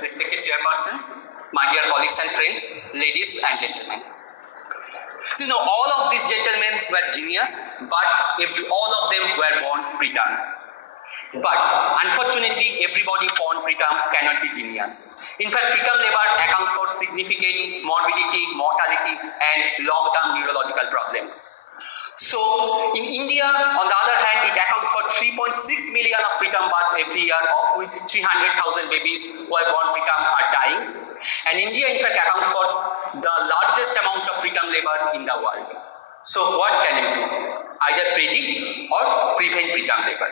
respected chairpersons, my dear colleagues and friends, ladies and gentlemen. You know, all of these gentlemen were genius, but all of them were born preterm. But unfortunately, everybody born preterm cannot be genius. In fact, preterm labor accounts for significant morbidity, mortality, and long-term neurological problems. So, in India, on the other hand, it accounts for 3.6 million of preterm births every year, of which 300,000 babies who are born preterm are dying. And India, in fact, accounts for the largest amount of preterm labor in the world. So, what can you do? Either predict or prevent preterm labor.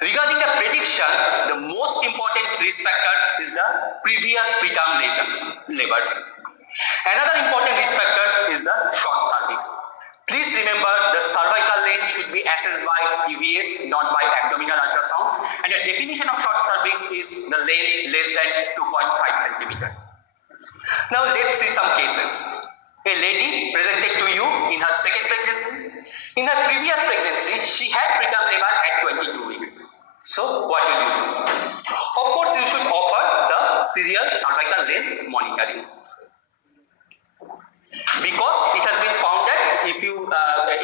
Regarding the prediction, the most important risk factor is the previous preterm labor. Another important risk factor is the short cervix. Please remember, the cervical length should be assessed by TVS, not by abdominal ultrasound. And the definition of short cervix is the length less than 2.5 centimeter. Now let's see some cases. A lady presented to you in her second pregnancy. In her previous pregnancy, she had preterm labor at 22 weeks. So what will you do? Of course, you should offer the serial cervical length monitoring. Because it has been found that if you,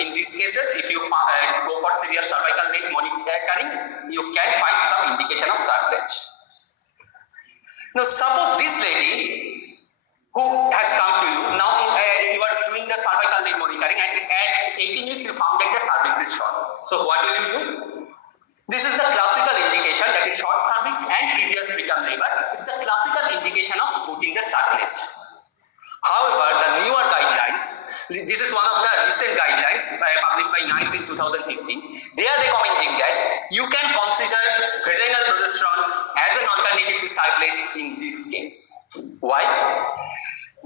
in these cases, if you go for serial cervical length monitoring, you can find some indication of cerclage. Now, suppose this lady who has come to you, now you are doing the cervical length monitoring, and at 18 weeks you found that the cervix is short. So, what will you do? This is the classical indication, that is short cervix and previous preterm labor. It's a classical indication of putting the cerclage. However, the newer guidelines, this is one of the recent guidelines published by NICE in 2015. They are recommending that you can consider vaginal progesterone as an alternative to cerclage in this case. Why?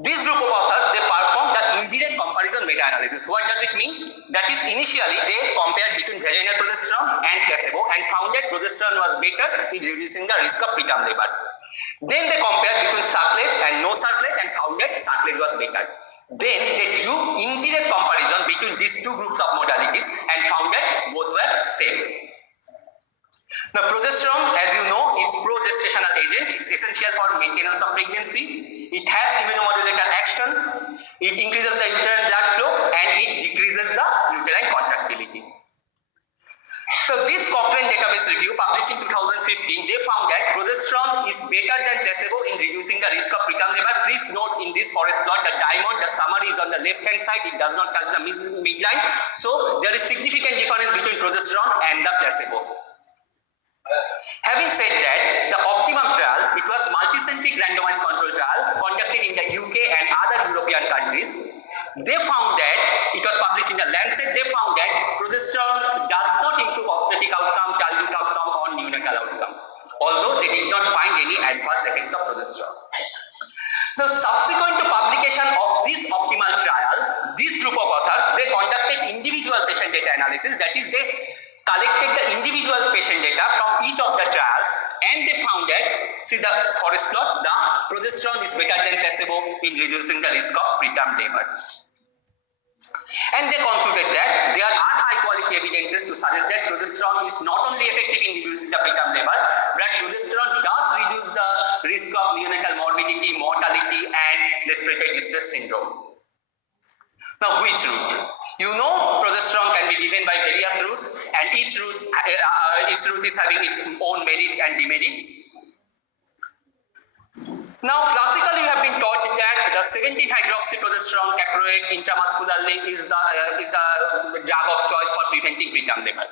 This group of authors, they performed the indirect comparison meta-analysis. What does it mean? That is, initially they compared between vaginal progesterone and placebo and found that progesterone was better in reducing the risk of preterm labor. Then they compared between cerclage and no cerclage and found that cerclage was better. Then they drew indirect comparison between these two groups of modalities and found that both were same. Now, progesterone, as you know, is progestational agent. It's essential for maintenance of pregnancy. It has immunomodulator action. It increases the uterine blood flow and it decreases the uterine contractility. So this Cochrane database review published in 2015, they found that progesterone is better than placebo in reducing the risk of preterm labor. Please note in this forest plot, the diamond, the summary is on the left hand side, it does not touch the midline. So there is significant difference between progesterone and the placebo. Having said that, the Optimum trial, it was multicentric randomized control trial conducted in the UK and other European countries. They found that, it was published in the Lancet, they found that progesterone does not improve obstetric outcome, childhood outcome or neonatal outcome, although they did not find any adverse effects of progesterone. So subsequent to publication of this Optimal trial, this group of authors, they conducted individual patient data analysis, that is, they collected the individual patient data from each of the trials and they found that, see the forest plot, the progesterone is better than placebo in reducing the risk of preterm labor. And they concluded that there are high quality evidences to suggest that progesterone is not only effective in reducing the preterm labor, but progesterone does reduce the risk of neonatal morbidity, mortality and respiratory distress syndrome. Now, which route? You know, progesterone can be given by various routes, and each route is having its own merits and demerits. Now, classically, you have been taught that the 17-hydroxyprogesterone caproate intramuscularly is the drug of choice for preventing preterm labor.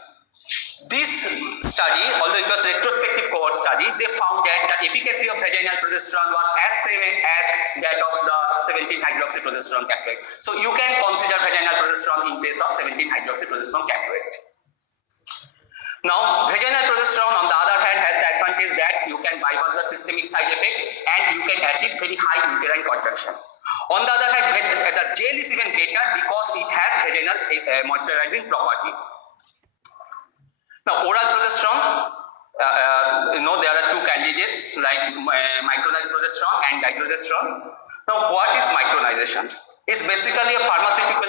This study, although it was a retrospective cohort study, they found that the efficacy of vaginal progesterone was as same as that of the 17-hydroxyprogesterone caproate. So you can consider vaginal progesterone in place of 17-hydroxyprogesterone caproate. Now, vaginal progesterone on the other hand has the advantage that you can bypass the systemic side effect and you can achieve very high uterine contraction. On the other hand, the gel is even better because it has vaginal moisturizing property. Now, oral progesterone, you know, there are two candidates like micronized progesterone and dydrogesterone. Now, what is micronization? It's basically a pharmaceutical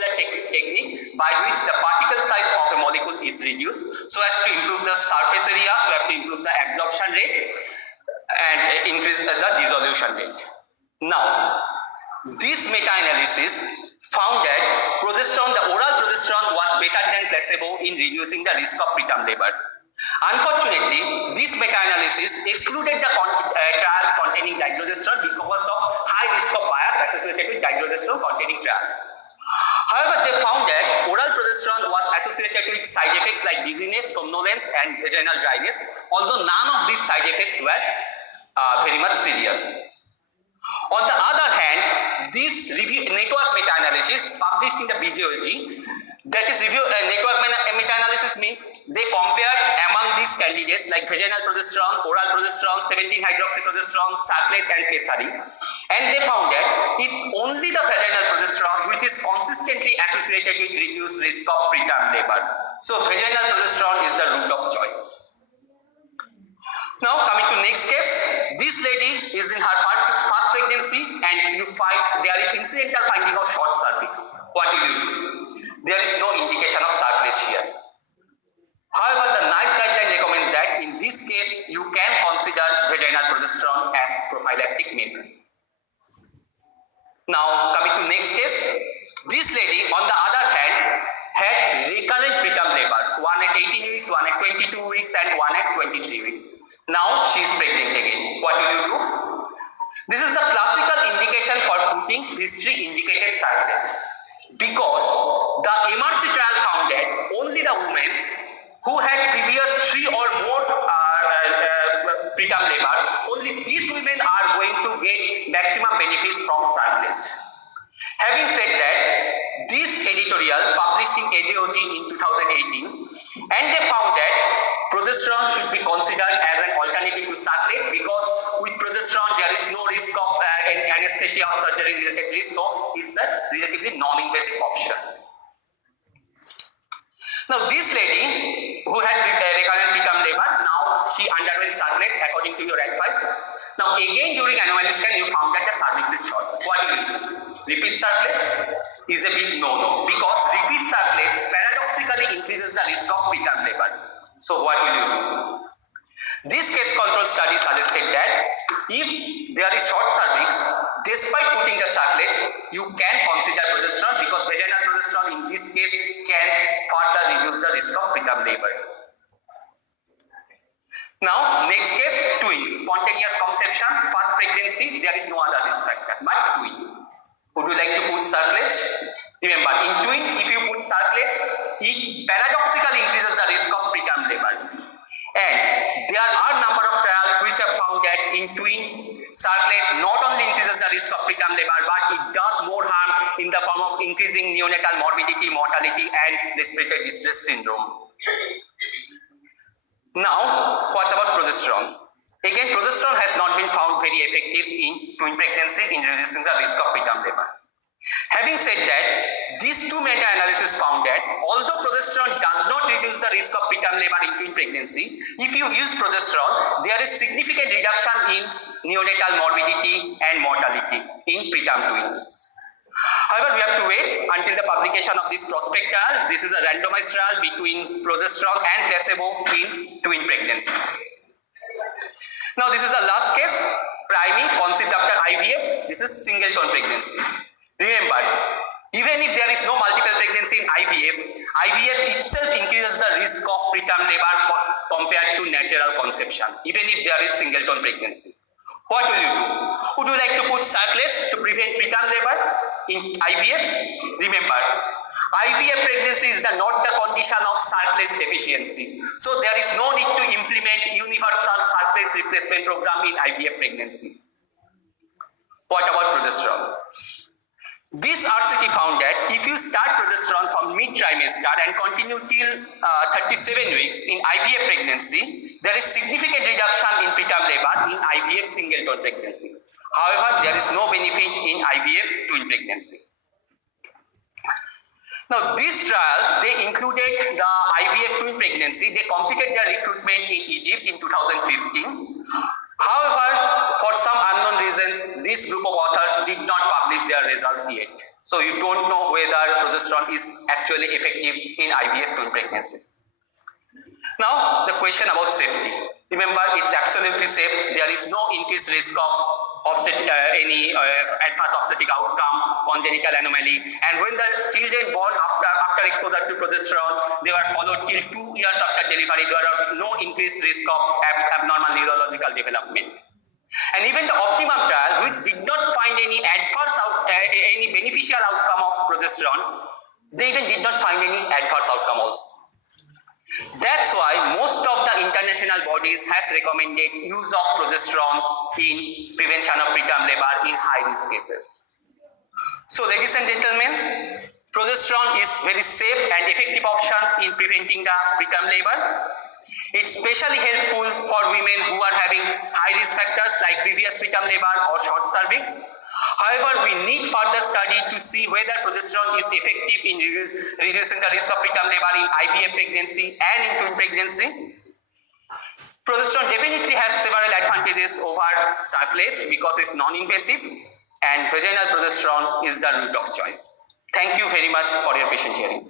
technique by which the particle size of a molecule is reduced so as to improve the surface area, so as to improve the absorption rate. And increase the dissolution rate. Now, this meta-analysis found that progesterone, the oral progesterone was better than placebo in reducing the risk of preterm labor. Unfortunately, this meta-analysis excluded the trials containing dydrogesterone because of high risk of bias associated with dydrogesterone containing trial. However, they found that oral progesterone was associated with side effects like dizziness, somnolence, and vaginal dryness, although none of these side effects were very much serious. On the other hand, this network meta-analysis published in the BJOG, that is network meta-analysis means they compared among these candidates like vaginal progesterone, oral progesterone, 17-hydroxyprogesterone, sartlet, and pessary, and they found that it's only the vaginal progesterone which is consistently associated with reduced risk of preterm labor. So vaginal progesterone is the route of choice. Now coming to next case, this lady is in her first pregnancy and you find there is incidental finding of short cervix. What will you do? There is no indication of sarclage here. However, the NICE guideline recommends that in this case you can consider vaginal progesterone as prophylactic measure. Now coming to next case, this lady on the other hand had recurrent preterm labors, one at 18 weeks, one at 22 weeks, and one at 23 weeks. Now she is pregnant again. What will you do? This is the classical indication for putting history indicated sarclage, because the MRC trial found that only the women who had previous 3 or more preterm labors, only these women are going to get maximum benefits from sarclage. Having said that, this editorial published in AJOG in 2018, and they found that progesterone should be considered as an alternative to sarclage because with progesterone there is no risk of anesthesia or surgery related risk, so it's a relatively non-invasive option. Now this lady who had recurrent preterm labor, now she underwent sarclage according to your advice. Now again during anomaly scan you found that the cervix is short. What will you do? Repeat sarclage is a big no-no because repeat sarclage paradoxically increases the risk of preterm labor. So what will you do? This case control study suggested that if there is short cervix, despite putting the sarclage, you can consider progesterone because vaginal progesterone in this case can further reduce the risk of preterm labor. Now next case, twin, spontaneous conception, first pregnancy, there is no other risk factor but twin. Would you like to put sarclage? Remember, in twin, if you put sarclage, it paradoxically increases the risk of preterm labor. And there are number of trials which have found that in twin, sarclage not only increases the risk of preterm labor, but it does more harm in the form of increasing neonatal morbidity, mortality, and respiratory distress syndrome. Now, what's about progesterone? Again, progesterone has not been found very effective in twin pregnancy in reducing the risk of preterm labor. Having said that, these two meta-analyses found that although progesterone does not reduce the risk of preterm labor in twin pregnancy, if you use progesterone, there is significant reduction in neonatal morbidity and mortality in preterm twins. However, we have to wait until the publication of this prospector. This is a randomized trial between progesterone and placebo in twin pregnancy. Now this is the last case, primary conceived after IVF. This is singleton pregnancy. Remember, even if there is no multiple pregnancy in IVF, IVF itself increases the risk of preterm labor compared to natural conception, even if there is singleton pregnancy. What will you do? Would you like to put sarclage to prevent preterm labor in IVF? Remember, IVF pregnancy is not the condition of sarclage deficiency. So there is no need to implement universal sarclage replacement program in IVF pregnancy. What about progesterone? This RCT found that if you start progesterone from mid-trimester and continue till 37 weeks in IVF pregnancy, there is significant reduction in preterm labor in IVF singleton pregnancy. However, there is no benefit in IVF twin pregnancy. Now, this trial, they included the IVF twin pregnancy. They completed their recruitment in Egypt in 2015. However, for some unknown reasons, this group of authors did not publish their results yet. So you don't know whether progesterone is actually effective in IVF twin pregnancies. Now, the question about safety. Remember, it's absolutely safe. There is no increased risk of any adverse obstetric outcome, congenital anomaly. And when the children born after exposure to progesterone, they were followed till 2 years after delivery. There was no increased risk of abnormal neurological development. And even the Optimum trial, which did not find any any beneficial outcome of progesterone, they even did not find any adverse outcome also. That's why most of the international bodies has recommended use of progesterone in prevention of preterm labor in high-risk cases. So, ladies and gentlemen, progesterone is very safe and effective option in preventing the preterm labor. It's especially helpful for women who are having high-risk factors like previous preterm labor or short cervix. However, we need further study to see whether progesterone is effective in reducing the risk of preterm labor in IVF pregnancy and in twin pregnancy. Progesterone definitely has several advantages over sarclage because it's non-invasive, and vaginal progesterone is the route of choice. Thank you very much for your patient hearing.